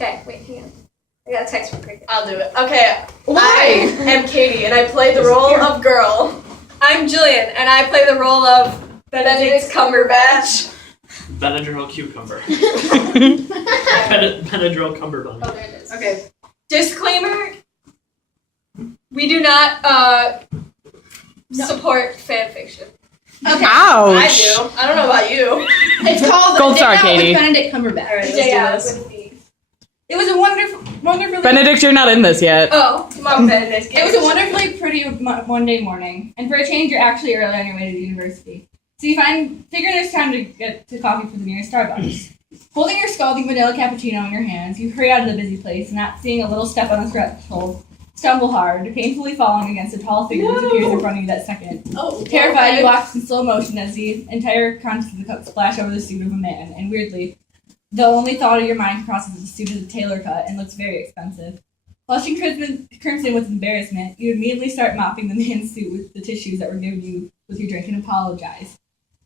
Okay, wait, hang on. I got a text from Cricket. I'll do it. Okay. Why? I am Katie, and I play the role of girl. I'm Jillian, and I play the role of Benedict Cumberbatch. Benadryl cucumber. Benadryl cumberbund. Oh, there it is. Okay. Disclaimer: we do not support fanfiction. Okay. Ouch. I do. I don't know about you. It's called Gold A star, Day Out Katie. with Benedict Cumberbatch. All right, let's Day do out this. with me. It was a wonderfully. Benedict, you're not in this yet. Oh, come on, Benedict. It was a wonderfully pretty Monday morning, and for a change, you're actually early on your way to the university. So you figure there's time to get to coffee from the nearest Starbucks. Holding your scalding vanilla cappuccino in your hands, you hurry out of the busy place, and not seeing a little step on the threshold, stumble hard, painfully falling against a tall figure that appears in front of you that second. Oh. Terrified, okay. you watch in slow motion as the entire contents of the cup splash over the suit of a man, and weirdly, the only thought of your mind crosses the suit is a tailor cut and looks very expensive. Flushing crimson with embarrassment, you immediately start mopping the man's suit with the tissues that were given you with your drink and apologize.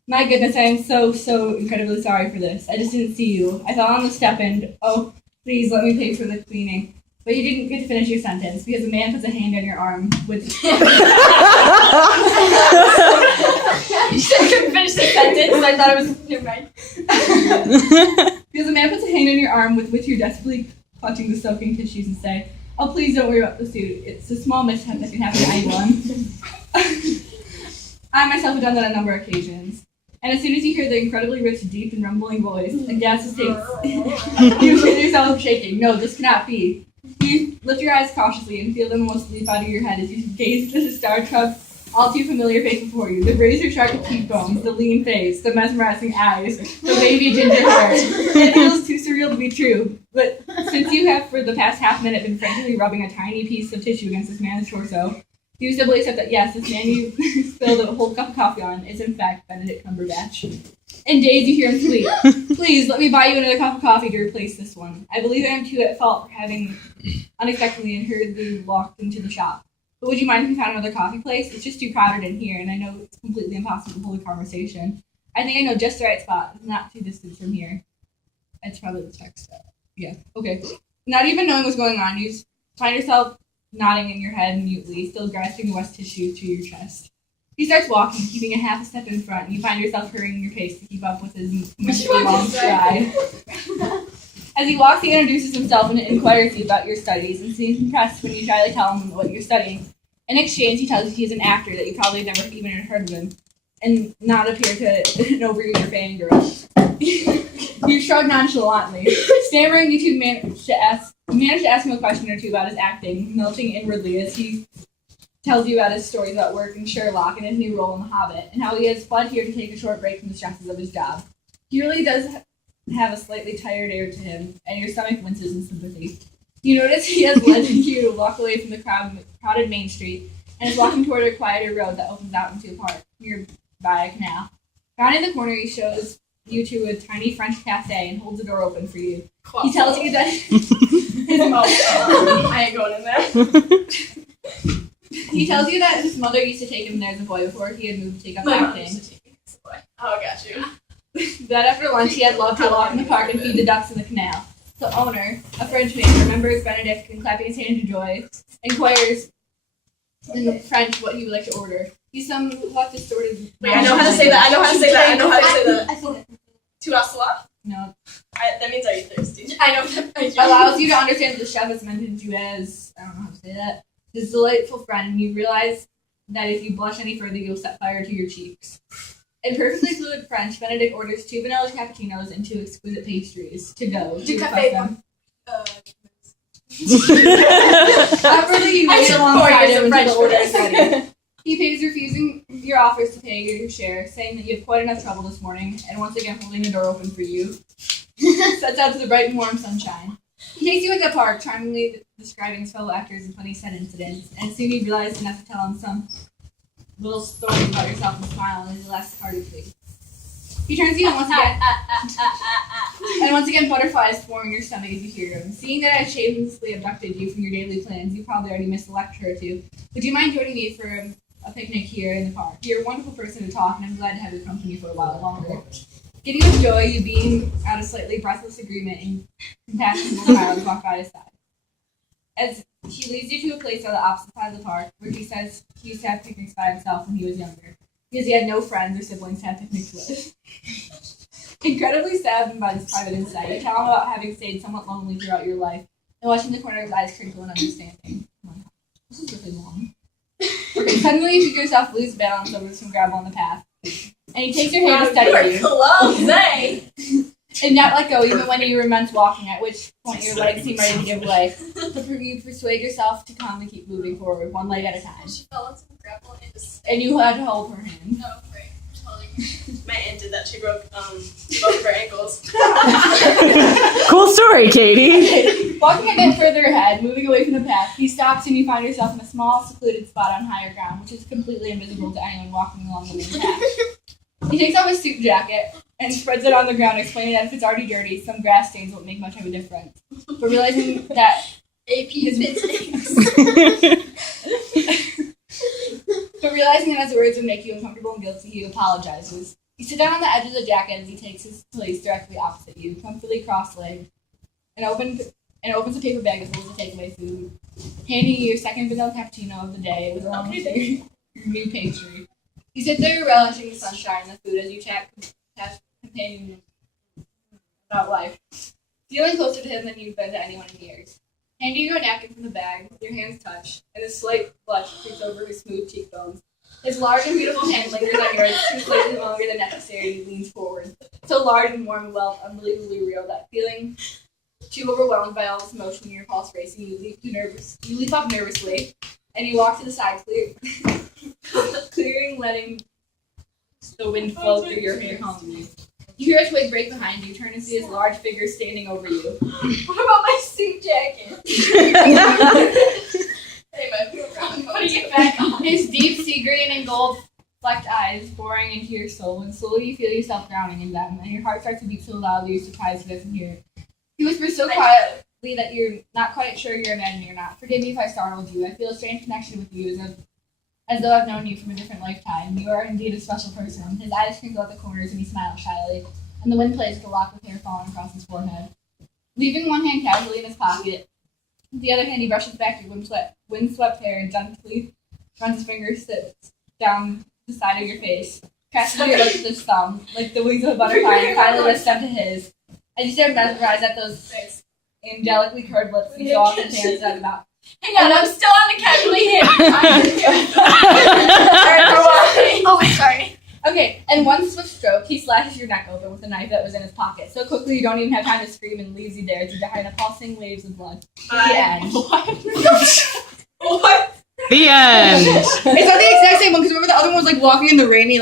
My goodness, I am so incredibly sorry for this. I just didn't see you. I fell on the step and, oh, please let me pay for the cleaning. But you didn't get to finish your sentence because a man puts a hand on your arm with... You said I couldn't finish the sentence. I thought it was never mind. Because a man puts a hand on your arm with which you're desperately clutching the soaking tissues and say, oh, please don't worry about the suit. It's a small mishap that can happen to anyone. I myself have done that on a number of occasions. And as soon as you hear the incredibly rich, deep, and rumbling voice, a gas takes, you feel yourself shaking. No, this cannot be. You lift your eyes cautiously and feel them almost leap out of your head as you gaze at the star-truck, all too familiar face before you. The razor-sharp cheekbones, the lean face, the mesmerizing eyes, the wavy ginger hair. It feels too surreal to be true. But since you have, for the past half minute, been frantically rubbing a tiny piece of tissue against this man's torso, you simply accept that, yes, this man you spilled a whole cup of coffee on is, in fact, Benedict Cumberbatch. In days, you hear him squeak, please, let me buy you another cup of coffee to replace this one. I believe I am too at fault for having unexpectedly and hurriedly walked into the shop. But would you mind if we found another coffee place? It's just too crowded in here, and I know it's completely impossible to hold a conversation. I think I know just the right spot. It's not too distant from here. It's probably the text. Yeah, okay. Not even knowing what's going on, you find yourself nodding in your head mutely, still grasping the wet tissue to your chest. He starts walking, keeping a half a step in front, and you find yourself hurrying your pace to keep up with his long stride. As he walks, he introduces himself and inquires you about your studies, and seems impressed when you try to tell him what you're studying. In exchange, he tells you he's an actor, that you probably never even heard of him, and not appear to know where you're fangirl. You shrug nonchalantly. Stammering, you two manage to ask him a question or two about his acting, melting inwardly as he tells you about his stories about work in Sherlock and his new role in The Hobbit, and how he has fled here to take a short break from the stresses of his job. He really does have a slightly tired air to him, and your stomach winces in sympathy. You notice he has led you to walk away from the crowded Main Street, and is walking toward a quieter road that opens out into a park, nearby a canal. Rounding the corner, he shows you to a tiny French cafe and holds the door open for you. He tells you that I ain't going in there. He tells you that his mother used to take him there as a boy before he had moved to take up acting. Oh, got you. That after lunch, he had loved to walk in the park and feed the ducks in the canal. The owner, a Frenchman, remembers Benedict and clapping his hand to joy, inquires in French what he would like to order. He's somewhat distorted. Wait, I know how to say that. I know how to say that. I think Tu as cela? no. That means, are you thirsty? I know that. Allows you to understand that the chef has mentioned you as, I don't know how to say that, his delightful friend, and you realize that if you blush any further, you'll set fire to your cheeks. In perfectly fluent French, Benedict orders 2 vanilla cappuccinos and 2 exquisite pastries to go. Du café. After you wait I alongside him French until the order is for ready. He pays, refusing your offers to pay your share, saying that you have quite enough trouble this morning, and once again holding the door open for you, sets out to the bright and warm sunshine. He takes you into the park, charmingly describing his fellow actors and funny set incidents, and soon you realize enough to tell him some little stories about yourself and smile, and is less heartedly. He turns to you and once again butterflies form in your stomach as you hear him. Seeing that I shamelessly abducted you from your daily plans, you probably already missed a lecture or two. Would you mind joining me for a picnic here in the park? You're a wonderful person to talk, and I'm glad to have your company for a while longer. Giddy with joy, you beam out of slightly breathless agreement and compassion will smile and walk by his side. As he leads you to a place on the opposite side of the park, where he says he used to have picnics by himself when he was younger, because he had no friends or siblings to have picnics with. Incredibly saddened by this private insight, you tell him about having stayed somewhat lonely throughout your life, and watching the corner of his eyes crinkle in understanding. Oh my God, this is really long. Okay, suddenly you feel yourself lose balance over some gravel on the path, and he takes your hand to steady you. Close, eh? And not let go even when you were meant walking, at which point your legs seem ready to give way. But you persuade yourself to calmly keep moving forward, one leg at a time. She fell on some gravel and just... And you had to hold her hand. No, great. Totally. My aunt did that. She broke both of her ankles. Cool story, Katie. Walking a bit further ahead, moving away from the path, he stops and you find yourself in a small, secluded spot on higher ground, which is completely invisible to anyone walking along the main path. He takes off his suit jacket and spreads it on the ground, explaining that if it's already dirty, some grass stains won't make much of a difference. But realizing that his words would make you uncomfortable and guilty, he apologizes. You sit down on the edge of the jacket as he takes his place directly opposite you, comfortably cross-legged, and opens a paper bag that holds the takeaway food, handing you your second vanilla cappuccino of the day with along with your new pastry. You sit there relishing the sunshine and the food as you chat companion about life, feeling closer to him than you've been to anyone in years. Handing you a napkin from the bag, your hands touch, and a slight blush creeps over his smooth cheekbones. His large and beautiful hand lingers on yours, too slightly longer than necessary, and he leans forward. So large and warm and well, unbelievably real, that feeling too overwhelmed by all this emotion in your pulse racing, you leap up nervously, and you walk to the side, clearing, letting the wind flow through your hair calming you. You hear a twig break behind you, turn and see his large figure standing over you. What about my suit jacket? Hey, I'm putting it back on. His deep sea green and gold flecked eyes boring into your soul, and slowly you feel yourself drowning in them, and your heart starts to beat so loudly you're surprised he doesn't hear it. He whispers so quietly that you're not quite sure you're imagining or not. Forgive me if I startled you. I feel a strange connection with you, as though I've known you from a different lifetime. You are indeed a special person. His eyes twinkle at the corners and he smiles shyly, and the wind plays with a lock of hair falling across his forehead. Leaving one hand casually in his pocket, with the other hand he brushes back your windswept hair and gently runs his fingers down the side of your face, crashing your lips with his thumb, like the wings of a butterfly, and finally lifts them to his. As you stare mesmerized at those angelically curved lips, he draws his hands out about. Hang on, I'm still on the casually hit. Oh, wait, sorry. Okay, and one swift stroke, he slashes your neck open with a knife that was in his pocket. So quickly you don't even have time to scream and leaves you there as you behind the pulsing waves of blood. The end. What? The end. It's not the exact same one, because remember the other one was like walking in the rainy